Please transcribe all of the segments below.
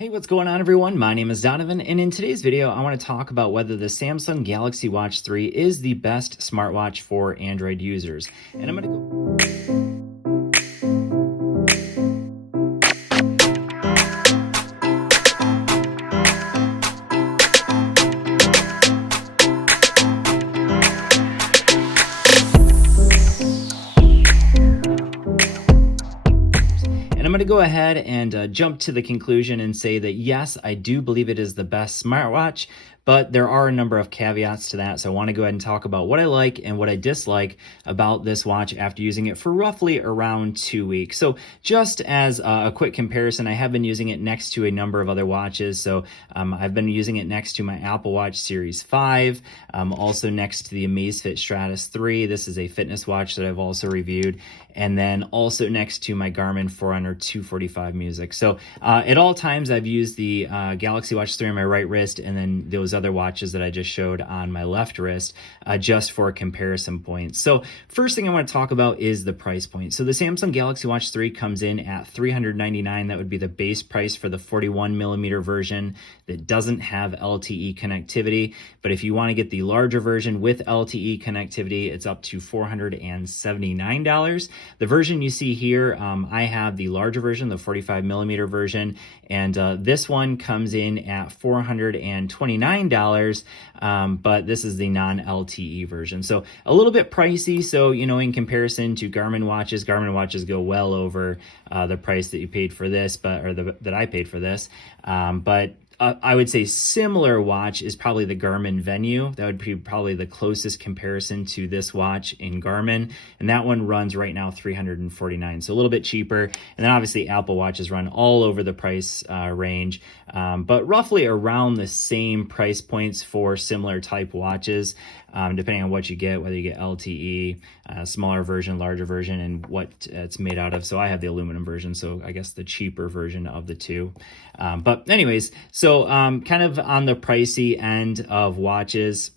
Hey, what's going on everyone? My name is Donovan, and in today's video, I want to talk about whether the Samsung Galaxy Watch 3 is the best smartwatch for Android users. And I'm going to go go ahead and jump to the conclusion and say that yes, I do believe it is the best smartwatch, but there are a number of caveats to that. So I want to go ahead and talk about what I like and what I dislike about this watch after using it for roughly around 2 weeks. So just as a quick comparison, I have been using it next to a number of other watches. So I've been using it next to my Apple Watch Series 5, also next to the Amazfit Stratus 3. This is a fitness watch that I've also reviewed. And then also next to my Garmin Forerunner 245 Music. So at all times, I've used the Galaxy Watch 3 on my right wrist and then those other watches that I just showed on my left wrist just for comparison points. So first thing I want to talk about is the price point. So the Samsung Galaxy Watch 3 comes in at $399. That would be the base price for the 41 millimeter version that doesn't have LTE connectivity. But if you want to get the larger version with LTE connectivity, it's up to $479. The version you see here, I have the larger version, the 45 millimeter version, and this one comes in at $429, but this is the non-LTE version. So a little bit pricey. So, in comparison to Garmin watches go well over the price that you paid for this, that I paid for this. But I would say similar watch is probably the Garmin Venue. That would be probably the closest comparison to this watch in Garmin. And that one runs right now $349, so a little bit cheaper. And then obviously Apple Watches run all over the price range, but roughly around the same price points for similar type watches, depending on what you get, whether you get LTE, smaller version, larger version, and what it's made out of. So I have the aluminum version, so I guess the cheaper version of the two. But anyways, so kind of on the pricey end of watches.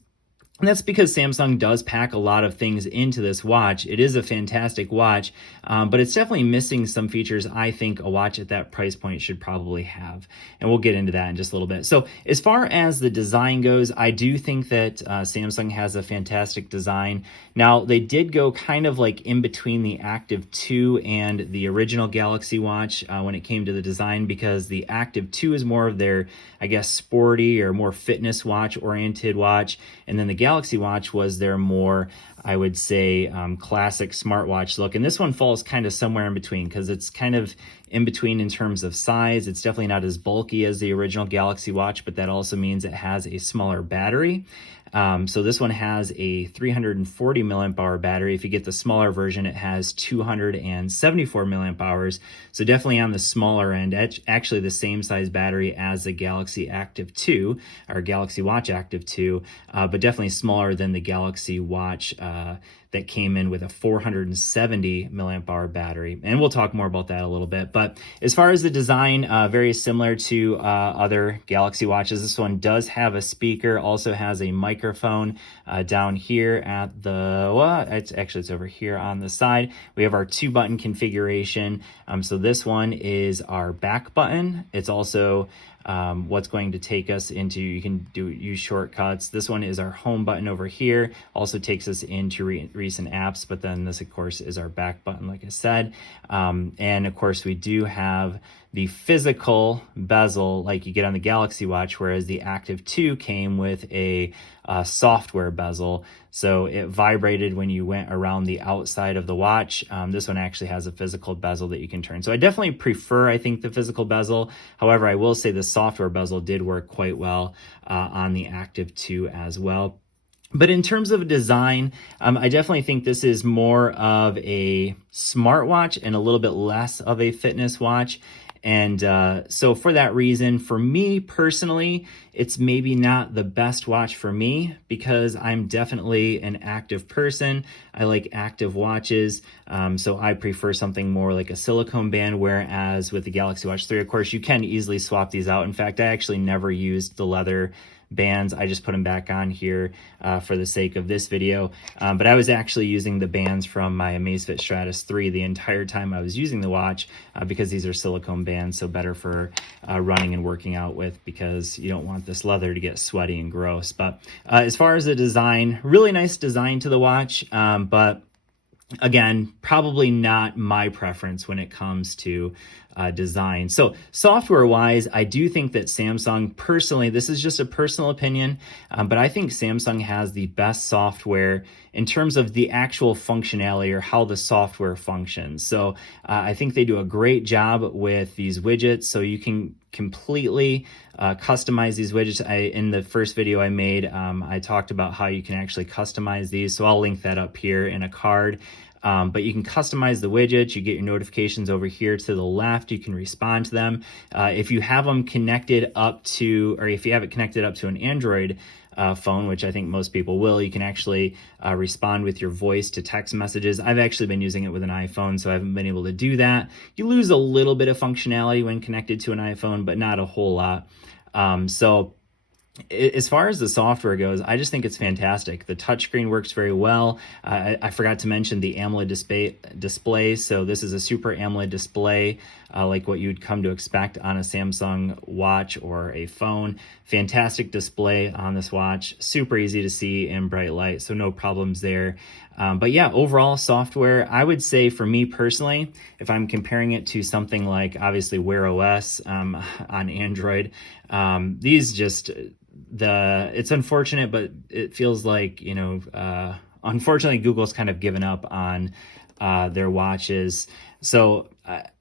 And that's because Samsung does pack a lot of things into this watch. It is a fantastic watch, but it's definitely missing some features I think a watch at that price point should probably have. And we'll get into that in just a little bit. So as far as the design goes, I do think that Samsung has a fantastic design. Now, they did go kind of like in between the Active 2 and the original Galaxy Watch when it came to the design, because the Active 2 is more of their, I guess, sporty or more fitness watch oriented watch. And then the Galaxy Watch was their more, I would say, classic smartwatch look. And this one falls kind of somewhere in between, because it's kind of in between in terms of size. It's definitely not as bulky as the original Galaxy Watch, but that also means it has a smaller battery. So this one has a 340 milliamp hour battery. If you get the smaller version, it has 274 milliamp hours. So definitely on the smaller end, actually the same size battery as the Galaxy Active 2 or Galaxy Watch Active 2, but definitely smaller than the Galaxy Watch that came in with a 470 milliamp hour battery. And we'll talk more about that a little bit. But as far as the design, very similar to other Galaxy watches. This one does have a speaker, also has a microphone down here at the, it's over here on the side. We have our 2-button configuration. So this one is our back button. It's also what's going to take us into, you can use shortcuts. This one is our home button over here, also takes us into recent apps, but then this of course is our back button, like I said. And of course we do have the physical bezel like you get on the Galaxy Watch, whereas the Active 2 came with a software bezel. So it vibrated when you went around the outside of the watch. This one actually has a physical bezel that you can turn. So I definitely prefer, I think, the physical bezel. However, I will say the software bezel did work quite well on the Active 2 as well. But in terms of design, I definitely think this is more of a smartwatch and a little bit less of a fitness watch. And so for that reason, for me personally, it's maybe not the best watch for me, because I'm definitely an active person. I like active watches. So I prefer something more like a silicone band, whereas with the Galaxy Watch 3, of course, you can easily swap these out. In fact, I actually never used the leather bands. I just put them back on here for the sake of this video. But I was actually using the bands from my Amazfit Stratus 3 the entire time I was using the watch because these are silicone bands, so better for running and working out with, because you don't want this leather to get sweaty and gross. But as far as the design, really nice design to the watch, but again, probably not my preference when it comes to design. So software wise, I do think that Samsung, personally, this is just a personal opinion, but I think Samsung has the best software in terms of the actual functionality or how the software functions. So I think they do a great job with these widgets, so you can completely customize these widgets. In the first video I made, I talked about how you can actually customize these, so I'll link that up here in a card. But you can customize the widgets. You get your notifications over here to the left. You can respond to them. If you have them connected up to, or if you have it connected up to an Android phone, which I think most people will, you can actually respond with your voice to text messages. I've actually been using it with an iPhone, so I haven't been able to do that. You lose a little bit of functionality when connected to an iPhone, but not a whole lot. So as far as the software goes, I just think it's fantastic. The touchscreen works very well. I forgot to mention the AMOLED display. So this is a Super AMOLED display, like what you'd come to expect on a Samsung watch or a phone. Fantastic display on this watch. Super easy to see in bright light, so no problems there. But yeah, overall software, I would say for me personally, if I'm comparing it to something like obviously Wear OS on Android, these just, it's unfortunate, but it feels like, unfortunately Google's kind of given up on their watches. So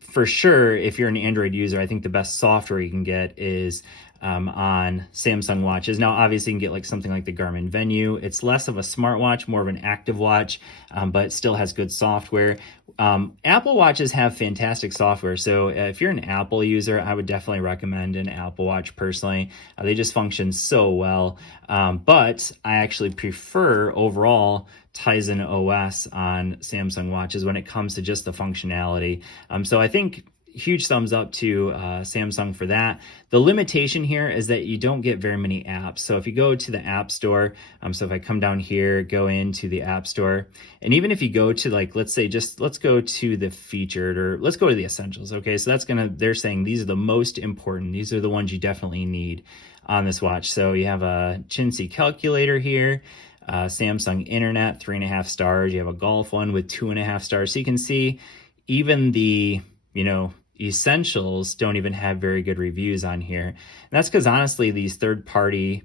for sure, if you're an Android user, I think the best software you can get is on Samsung watches. Now, obviously, you can get like something like the Garmin Venue. It's less of a smartwatch, more of an active watch, but it still has good software. Apple watches have fantastic software. So if you're an Apple user, I would definitely recommend an Apple Watch personally. They just function so well. But I actually prefer overall Tizen OS on Samsung watches when it comes to just the functionality. So I think huge thumbs up to Samsung for that. The limitation here is that you don't get very many apps. So if you go to the App Store, so if I come down here, go into the App Store, and even if you go to like, let's say let's go to the featured, or let's go to the essentials. Okay, so they're saying these are the most important. These are the ones you definitely need on this watch. So you have a Qincy calculator here, Samsung Internet, 3.5 stars. You have a golf one with 2.5 stars. So you can see even the, essentials don't even have very good reviews on here. And that's because honestly, these third-party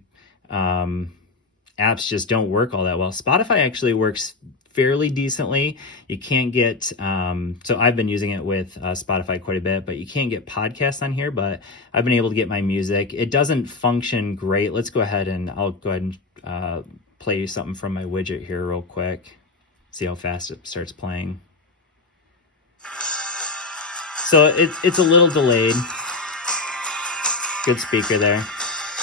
apps just don't work all that well. Spotify actually works fairly decently. You can't get, so I've been using it with Spotify quite a bit, but you can't get podcasts on here, but I've been able to get my music. It doesn't function great. Let's go ahead and I'll go ahead and play something from my widget here real quick. See how fast it starts playing. So it's a little delayed. Good speaker there.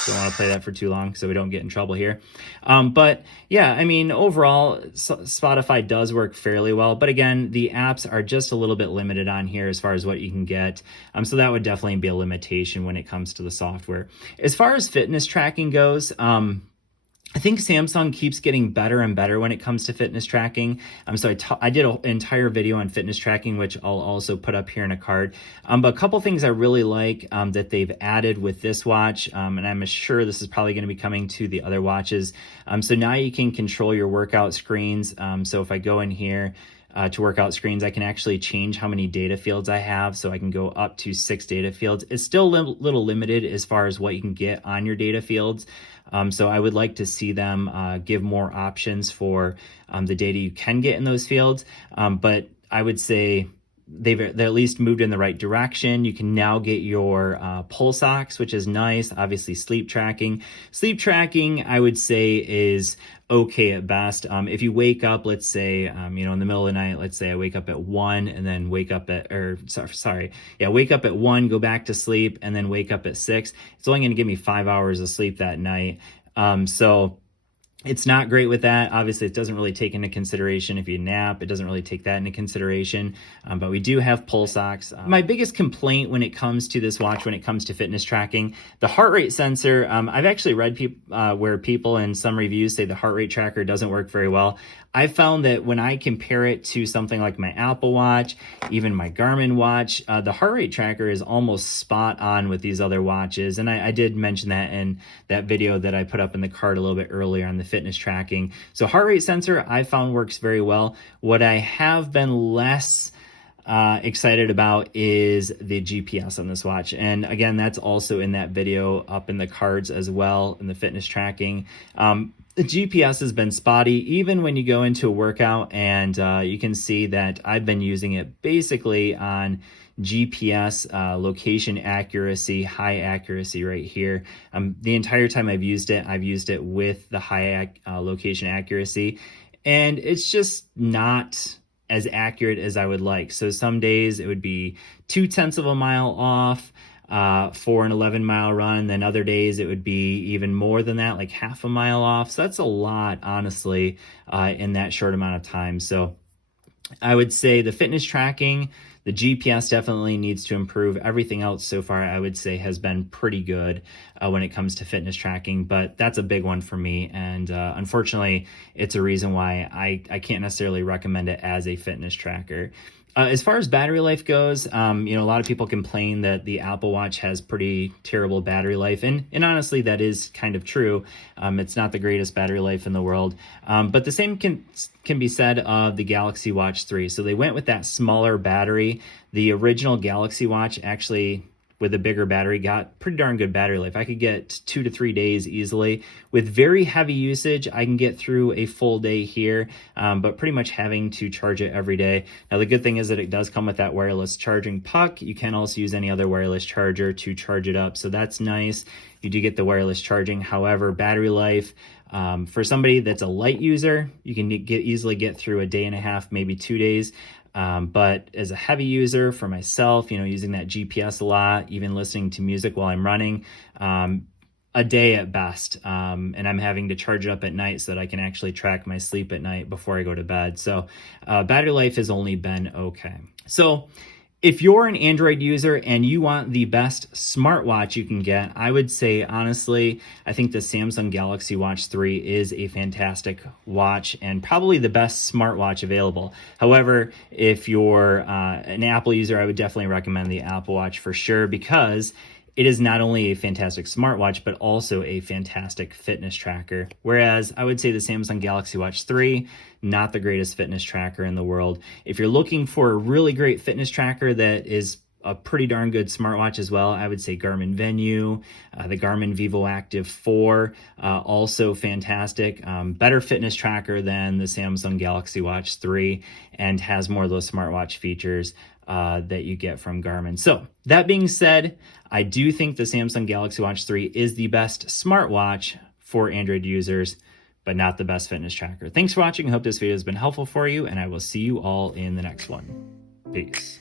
Don't want to play that for too long so we don't get in trouble here. But yeah, I mean, overall, Spotify does work fairly well. But again, the apps are just a little bit limited on here as far as what you can get. So that would definitely be a limitation when it comes to the software. As far as fitness tracking goes, I think Samsung keeps getting better and better when it comes to fitness tracking. So I did an entire video on fitness tracking, which I'll also put up here in a card. But a couple things I really like that they've added with this watch, and I'm sure this is probably going to be coming to the other watches. So now you can control your workout screens. So if I go in here to workout screens, I can actually change how many data fields I have. So I can go up to 6 data fields. It's still a little limited as far as what you can get on your data fields. So I would like to see them give more options for the data you can get in those fields. But I would say they've at least moved in the right direction. You can now get your pulse ox, which is nice. Obviously, sleep tracking. Sleep tracking, I would say, is okay at best. If you wake up, let's say, in the middle of the night, let's say I wake up at 1 and then wake up at, wake up at 1, go back to sleep, and then wake up at 6. It's only going to give me 5 hours of sleep that night. So It's not great with that. Obviously, it doesn't really take into consideration if you nap. It doesn't really take that into consideration. But we do have pulse ox. My biggest complaint when it comes to this watch, when it comes to fitness tracking, the heart rate sensor, I've actually read where people in some reviews say the heart rate tracker doesn't work very well. I found that when I compare it to something like my Apple Watch, even my Garmin watch, the heart rate tracker is almost spot on with these other watches. And I did mention that in that video that I put up in the card a little bit earlier on the fitness tracking. So heart rate sensor I found works very well. What I have been less excited about is the GPS on this watch. And again, that's also in that video up in the cards as well, in the fitness tracking. The GPS has been spotty, even when you go into a workout, and you can see that I've been using it basically on GPS location accuracy, high accuracy right here. The entire time I've used it with the high location accuracy, and it's just not as accurate as I would like. So some days it would be 0.2 of a mile off for an 11-mile run. Then other days it would be even more than that, like half a mile off. So that's a lot, honestly, in that short amount of time. So I would say the fitness tracking, the GPS definitely needs to improve. Everything else so far, I would say, has been pretty good when it comes to fitness tracking, but that's a big one for me. And unfortunately, it's a reason why I can't necessarily recommend it as a fitness tracker. As far as battery life goes, a lot of people complain that the Apple Watch has pretty terrible battery life, and honestly, that is kind of true. It's not the greatest battery life in the world, but the same can be said of the Galaxy Watch 3. So they went with that smaller battery. The original Galaxy Watch actually, with a bigger battery, got pretty darn good battery life. I could get 2 to 3 days easily. With very heavy usage, I can get through a full day here, but pretty much having to charge it every day. Now, the good thing is that it does come with that wireless charging puck. You can also use any other wireless charger to charge it up, so that's nice. You do get the wireless charging. However, battery life, for somebody that's a light user, you can easily get through a day and a half, maybe 2 days. But as a heavy user, for myself, using that GPS a lot, even listening to music while I'm running, a day at best. And I'm having to charge it up at night so that I can actually track my sleep at night before I go to bed. So battery life has only been okay. So if you're an Android user and you want the best smartwatch you can get, I would say, honestly, I think the Samsung Galaxy Watch 3 is a fantastic watch and probably the best smartwatch available. However, if you're an Apple user, I would definitely recommend the Apple Watch for sure, because it is not only a fantastic smartwatch, but also a fantastic fitness tracker. Whereas I would say the Samsung Galaxy Watch 3, not the greatest fitness tracker in the world. If you're looking for a really great fitness tracker that is a pretty darn good smartwatch as well, I would say Garmin Venue, the Garmin Vivoactive 4, also fantastic. Better fitness tracker than the Samsung Galaxy Watch 3, and has more of those smartwatch features that you get from Garmin. So that being said, I do think the Samsung Galaxy Watch 3 is the best smartwatch for Android users, but not the best fitness tracker. Thanks for watching. I hope this video has been helpful for you, and I will see you all in the next one. Peace.